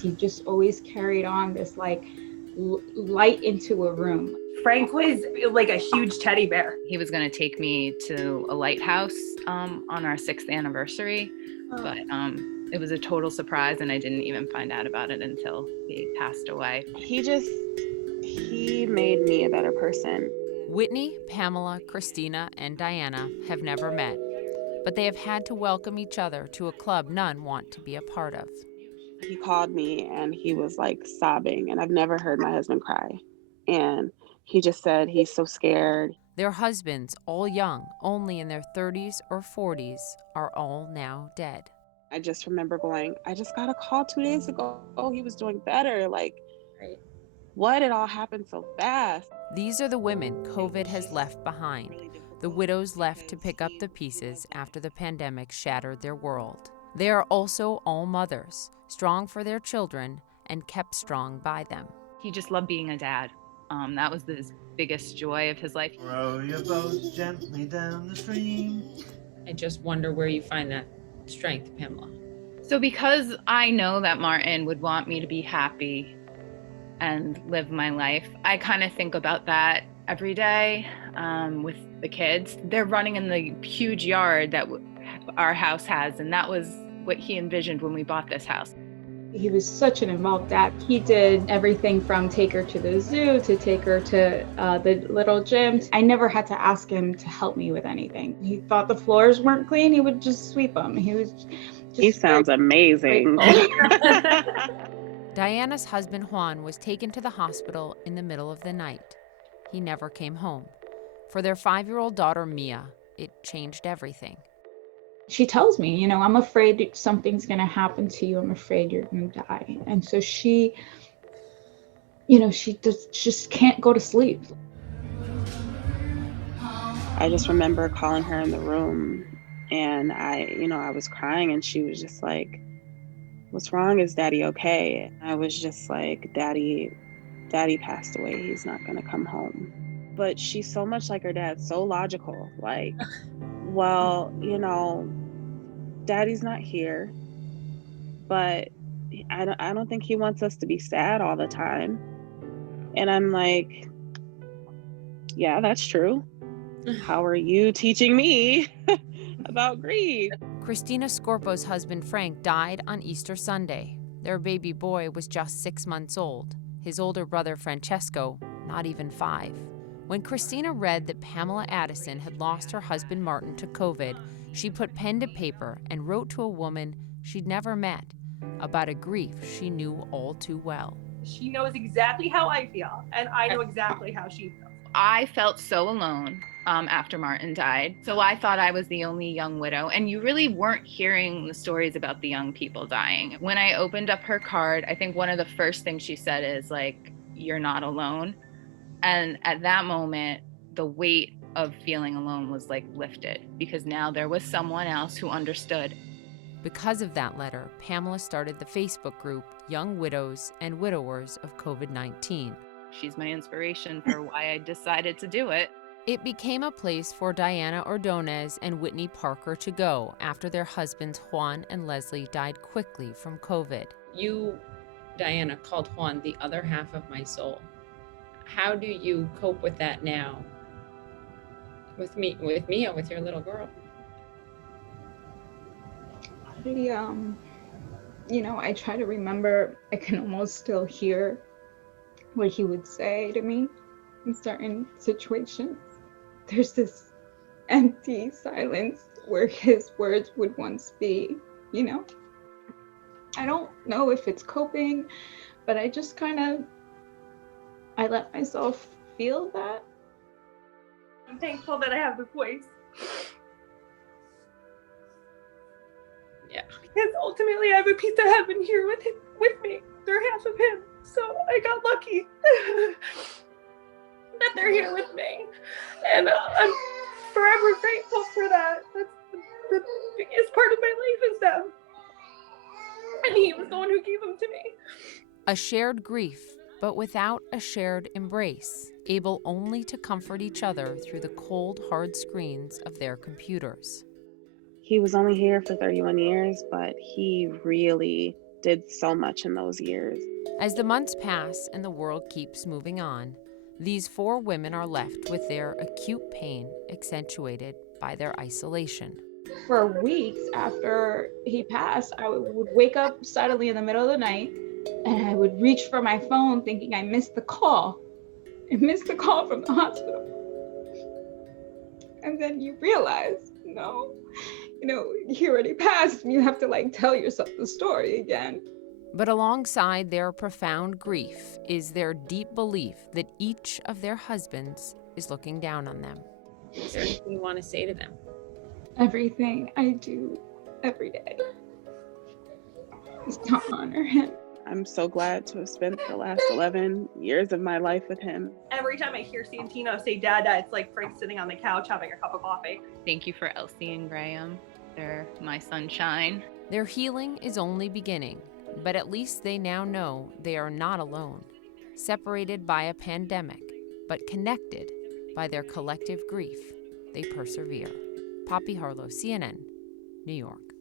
He just always carried on this like light into a room. Frank was like a huge teddy bear. He was going to take me to a lighthouse on our 6th anniversary, but it was a total surprise, and I didn't even find out about it until he passed away. He made me a better person. Whitney, Pamela, Christina, and Diana have never met, but they have had to welcome each other to a club none want to be a part of. He called me and he was like sobbing, and I've never heard my husband cry. And he just said he's so scared. Their husbands, all young, only in their 30s or 40s, are all now dead. I just remember going, I just got a call 2 days ago. Oh, he was doing better. Like, Right. what? It all happened so fast. These are the women COVID has left behind, the widows left to pick up the pieces after the pandemic shattered their world. They are also all mothers, strong for their children and kept strong by them. He just loved being a dad. That was the biggest joy of his life. Row your boat gently down the stream. I just wonder where you find that strength, Pamela. So because I know that Martin would want me to be happy and live my life, I kind of think about that every day with the kids. They're running in the huge yard that our house has, and that was what he envisioned when we bought this house. He was such an involved dad. He did everything from take her to the zoo to take her to the little gym. I never had to ask him to help me with anything. He thought the floors weren't clean, he would just sweep them. He sounds amazing. Diana's husband Juan was taken to the hospital in the middle of the night. He never came home. For their 5-year-old daughter Mia, it changed everything. She tells me, I'm afraid something's going to happen to you. I'm afraid you're going to die. And so she just can't go to sleep. I just remember calling her in the room, and I was crying, and she was just like, "What's wrong? Is Daddy okay?" And I was just like, Daddy passed away. He's not going to come home. But she's so much like her dad, so logical. Like, well, Daddy's not here, but I don't think he wants us to be sad all the time. And I'm like, yeah, that's true. How are you teaching me about grief? Christina Scorpo's husband Frank died on Easter Sunday. Their baby boy was just 6 months old. His older brother Francesco, not even 5. When Christina read that Pamela Addison had lost her husband Martin to COVID, she put pen to paper and wrote to a woman she'd never met about a grief she knew all too well. She knows exactly how I feel, and I know exactly how she feels. I felt so alone after Martin died. So I thought I was the only young widow, and you really weren't hearing the stories about the young people dying. When I opened up her card, I think one of the first things she said is like, "You're not alone." And at that moment, the weight of feeling alone was like lifted, because now there was someone else who understood. Because of that letter, Pamela started the Facebook group Young Widows and Widowers of COVID-19. She's my inspiration for why I decided to do it. It became a place for Diana Ordonez and Whitney Parker to go after their husbands Juan and Leslie died quickly from COVID. You, Diana, called Juan the other half of my soul. How do you cope with that now? With Mia, with your little girl? I try to remember. I can almost still hear what he would say to me in certain situations. There's this empty silence where his words would once be, I don't know if it's coping, but I just I let myself feel that. I'm thankful that I have the voice. Yeah. Because ultimately I have a piece of heaven here with me. They're half of him. So I got lucky that they're here with me. And I'm forever grateful for that. That's the biggest part of my life is them. And he was the one who gave them to me. A shared grief, but without a shared embrace, able only to comfort each other through the cold, hard screens of their computers. He was only here for 31 years, but he really did so much in those years. As the months pass and the world keeps moving on, these 4 women are left with their acute pain accentuated by their isolation. For weeks after he passed, I would wake up suddenly in the middle of the night and I would reach for my phone thinking I missed the call. I missed the call from the hospital. And then you realize, no, he already passed and you have to like tell yourself the story again. But alongside their profound grief is their deep belief that each of their husbands is looking down on them. Is there anything you want to say to them? Everything I do every day is to honor him. I'm so glad to have spent the last 11 years of my life with him. Every time I hear Santino say Dad, Dad, it's like Frank sitting on the couch having a cup of coffee. Thank you for Elsie and Graham. They're my sunshine. Their healing is only beginning, but at least they now know they are not alone, separated by a pandemic, but connected by their collective grief. They persevere. Poppy Harlow, CNN, New York.